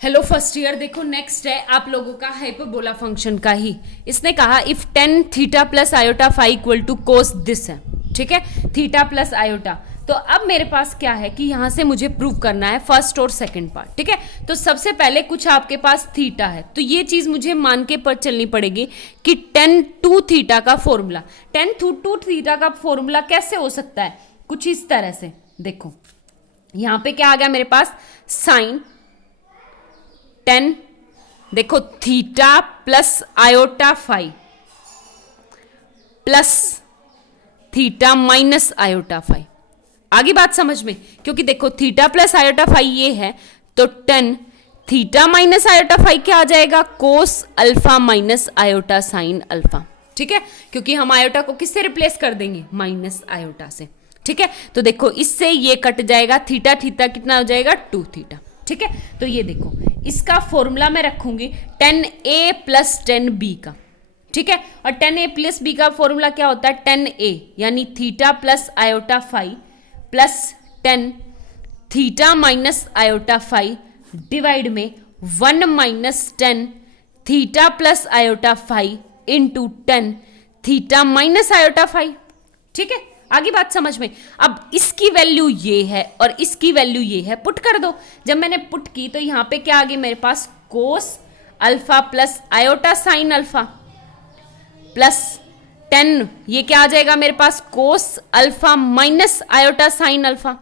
Hello first year. देखो next है आप लोगों का हाइपरबोला फंक्शन का ही। इसने कहा if tan theta plus iota phi equal to cos this है, ठीक है, थीटा प्लस आयोटा। तो अब मेरे पास क्या है कि यहां से मुझे प्रूव करना है फर्स्ट और सेकंड पार्ट, ठीक है। तो सबसे पहले कुछ आपके पास थीटा है, तो ये चीज मुझे मान के पर चलनी पड़ेगी कि टेन टू थीटा का फॉर्मूला, टेन टू थीटा का फॉर्मूला कैसे हो सकता है, कुछ इस तरह से। देखो यहां पे क्या आ गया मेरे पास, साइन टेन, देखो theta plus iota phi plus theta minus iota phi. आगे बात समझ में, क्योंकि देखो थीटा प्लस आयोटा फाई ये है, तो tan theta minus iota phi क्या आ जाएगा, cos alpha minus iota sine alpha, ठीक है, क्योंकि हम आयोटा को किससे रिप्लेस कर देंगे, माइनस आयोटा से, ठीक है। तो देखो इससे ये कट जाएगा, थीटा थीटा कितना हो जाएगा, टू थीटा, ठीक है। तो ये देखो इसका फॉर्मूला मैं रखूंगी tan A plus tan B का, ठीक है। और टेन ए प्लस बी का फॉर्मूला क्या होता है, टेन ए यानी theta plus iota phi plus tan theta minus iota phi divide में one minus tan theta plus iota phi into tan theta minus iota phi, ठीक है। आगे बात समझ में। अब इसकी वैल्यू ये है और इसकी वैल्यू ये है, पुट कर दो। जब मैंने पुट की तो यहां पे क्या आ गई मेरे पास, cos alpha plus iota sine alpha plus tan, ये क्या आ जाएगा मेरे पास, cos alpha minus iota sine alpha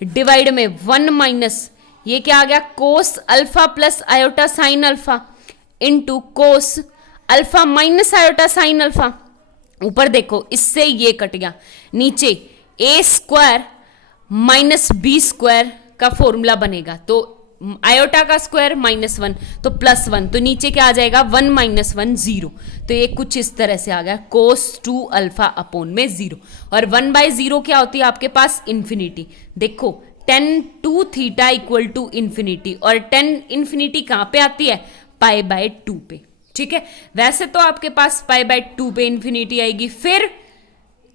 divide में वन माइनस, ये क्या आ गया, cos alpha plus iota sine alpha into cos alpha minus iota sine alpha. ऊपर देखो इससे ये कट गया, नीचे A square minus B square का फॉर्मूला बनेगा, तो आयोटा का स्क्वायर माइनस वन तो प्लस वन, तो नीचे क्या आ जाएगा, वन माइनस वन जीरो। तो ये कुछ इस तरह से आ गया, कोस टू अल्फा अपॉन में जीरो। और वन बाय जीरो क्या होती है आपके पास, इन्फिनिटी। देखो tan two theta equal to infinity, और टेन इन्फिनिटी कहां पे आती है, पाई बाय टू पे, ठीक है। वैसे तो आपके पास पाई बाय टू पे इन्फिनिटी आएगी, फिर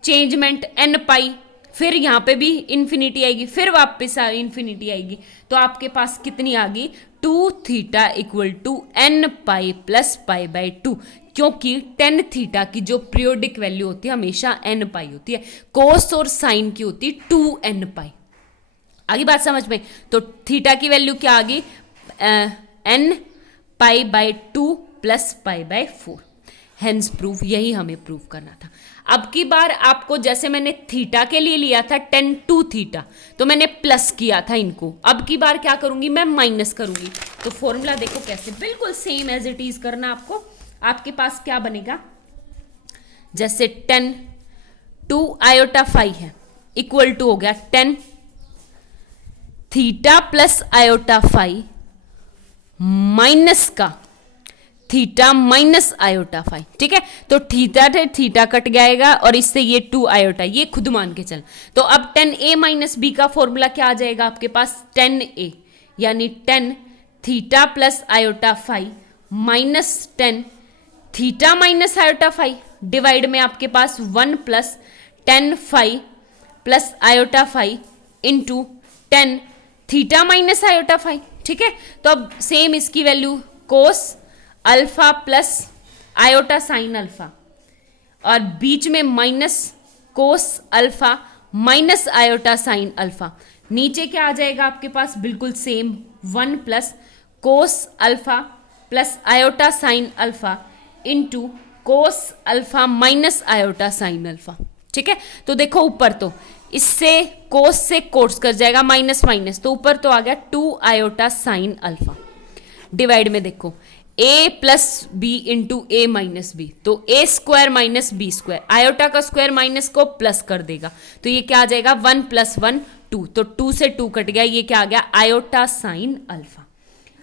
चेंजमेंट एन पाई, फिर यहां पे भी इन्फिनिटी आएगी, फिर वापस इन्फिनिटी आएगी। तो आपके पास कितनी आ गई, two theta equal to n pi plus pi by two, क्योंकि टेन थीटा की जो पीरियोडिक वैल्यू होती है हमेशा एन पाई होती है, कोस और साइन की होती है टू एन पाई। आगे बात समझ में। तो थीटा की वैल्यू क्या आ गई, n pi by two plus pi by four. Hence proof, यही हमें प्रूव करना था। अब की बार आपको जैसे मैंने थीटा के लिए लिया था टेन टू थीटा, तो मैंने प्लस किया था इनको, अब की बार क्या करूंगी मैं, माइनस करूंगी। तो फॉर्मूला देखो कैसे, बिल्कुल सेम एज इट इज करना आपको। आपके पास क्या बनेगा, जैसे टेन टू आयोटा फाई है इक्वल टू हो गया tan theta plus iota phi minus का थीटा माइनस आयोटा फाई, ठीक है। तो थीटा थे थीटा कट जाएगा और इससे ये टू आयोटा, ये खुद मान के चल। तो अब टेन ए माइनस बी का फॉर्मूला क्या आ जाएगा आपके पास, टेन ए यानी tan theta plus iota phi minus tan theta minus iota phi divide में आपके पास one plus tan phi plus iota phi into tan theta minus iota phi, ठीक है। तो अब सेम इसकी value cos alpha plus iota sine alpha और बीच में minus cos alpha minus iota sine alpha, नीचे क्या आ जाएगा आपके पास, बिल्कुल same one plus cos alpha plus iota sine alpha into cos alpha minus iota sine alpha, ठीक है। तो देखो ऊपर तो इससे कोस से कोस कर जाएगा, माइनस माइनस, तो ऊपर तो आ गया two iota sine alpha divide में देखो a plus B into A minus B, तो A square minus B square, iota का स्क्वायर माइनस को प्लस कर देगा, तो ये क्या आ जाएगा, वन प्लस वन टू, तो टू से टू कट गया, ये क्या आ गया, आयोटा साइन अल्फा।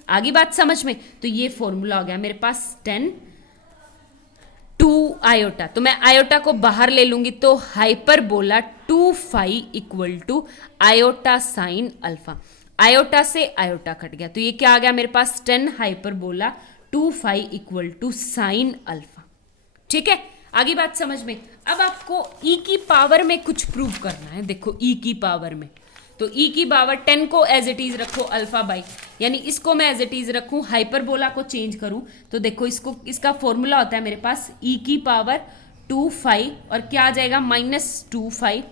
आगे बात समझ में। तो ये फॉर्मूला हो गया मेरे पास टेन टू आयोटा, तो मैं आयोटा को बाहर ले लूंगी तो hyperbola two phi equal to iota sine alpha, iota से आयोटा कट गया, तो ये क्या आ गया मेरे पास, tan hyperbola two phi equal to sine alpha, ठीक है। आगे बात समझ में। अब आपको e की पावर में कुछ प्रूव करना है। देखो e की पावर में, तो e की पावर 10 को एज इट इज रखो अल्फा बाई, यानी इसको मैं एज इट इज रखूं, हाइपरबोला को चेंज करूं, तो देखो इसका फॉर्मूला होता है मेरे पास e की पावर 2 और क्या आ जाएगा -2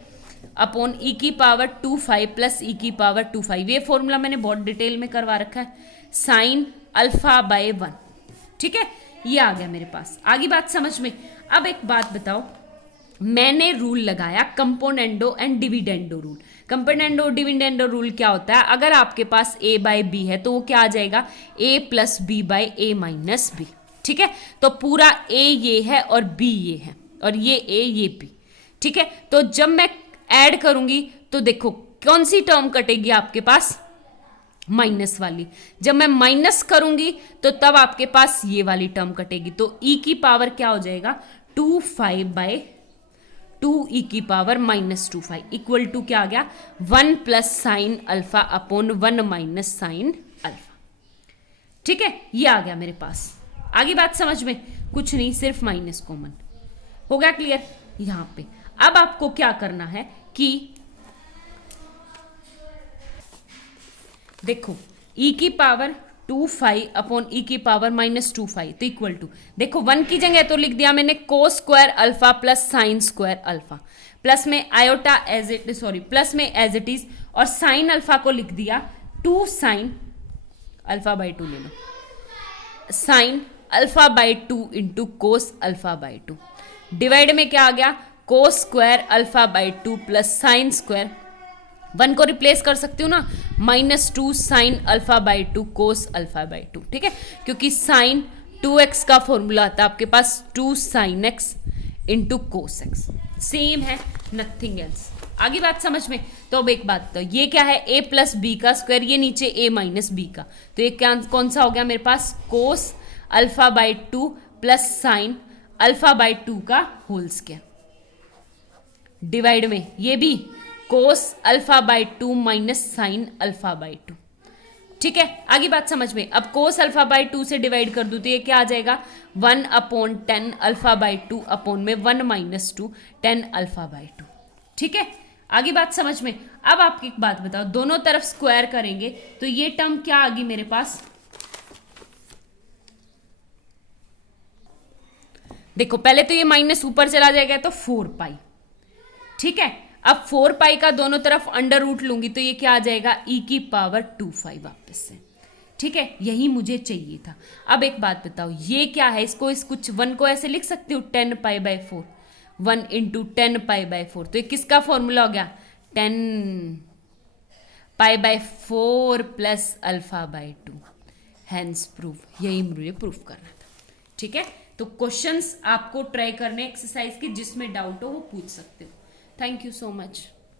अपॉन e की पावर 2 प्लस e की पावर 2 ये फॉर्मूला मैंने बहुत डिटेल में करवा रखा है, साइन अल्फा बाय 1। ठीक है, ये आ गया मेरे पास। आगे बात समझ में। अब एक बात बताओ, मैंने रूल लगाया componendo and dividendo rule. Componendo dividendo rule क्या होता है, अगर आपके पास a बाय बी है तो वो क्या आ जाएगा a plus B by A minus B. ठीक है, तो पूरा a ये है और b ये है और ये a ये b। ठीक है, तो जब मैं ऐड करूंगी तो देखो कौन सी टर्म कटेगी आपके पास, माइनस वाली। जब मैं माइनस करूंगी तो तब आपके पास ये वाली टर्म कटेगी, तो e की पावर क्या हो जाएगा 2 बाय 2 e की पावर -2 इक्वल टू क्या आ गया 1 plus sine alpha upon 1 minus sine alpha. ठीक है, ये आ गया मेरे पास। आगे बात समझ में, कुछ नहीं, सिर्फ माइनस कॉमन हो गया। क्लियर यहां पे। अब आपको क्या करना है कि देखो e की पावर 2 अपॉन e की पावर -2 तो इक्वल टू, देखो 1 की जगह तो लिख दिया मैंने cos square alpha plus sine square alpha, plus में आयोटा प्लस में एज इट इज, और साइन अल्फा को लिख दिया 2 साइन अल्फा बाई 2 ले लो, sine alpha by 2 into cos alpha by 2। Divide में क्या आ गया cos square alpha by 2 plus sine square, 1 को रिप्लेस कर सकती हूँ ना, -2 sine alpha by 2 cos alpha by 2। ठीक है, क्योंकि साइन 2x का फॉर्मूला आता है आपके पास 2 sine x into cos x, same है, नथिंग एल्स। आगे बात समझ में। तो अब एक बात, तो ये क्या है a प्लस बी का स्क्वायर, ये नीचे a माइनस बी का, तो ये क्या कौन सा हो गया मेरे पास cos alpha by 2 plus sine alpha by 2 का होल स्क्वायर। डिवाइड में ये भी cos alpha by 2 minus sine alpha by 2। ठीक है, आगे बात समझ में। अब कोस अल्फा बाई 2 से डिवाइड कर दूं तो ये क्या आ जाएगा 1 अपॉन 10 अल्फा बाई 2 अपॉन में 1 माइनस 2 10 अल्फा बाई 2। ठीक है, आगे बात समझ में। अब आपकी एक बात बताओ, दोनों तरफ स्क्वायर करेंगे तो ये टर्म क्या आ गई मेरे पास, देखो पहले तो ये माइनस ऊपर चला जाएगा तो 4 पाई। ठीक है, अब 4 पाई का दोनों तरफ अंडर रूट लूंगी तो ये क्या आ जाएगा e की पावर 2 वापस से। ठीक है, यही मुझे चाहिए था। अब एक बात बताओ, ये क्या है, इसको इस कुछ 1 को ऐसे लिख सकती हूँ 10 pi by 4, 1 into 10 pi by 4, तो ये किसका फॉर्मूला हो गया 10 pi by 4 plus alpha by 2, hence proof. यही मुझे प्रूफ करना था। ठीक है, तो क्वेश्चंस आपको ट्राई करने एक्सरसाइज के, जिसमें डाउट हो वो पूछ सकते हो। Thank you so much.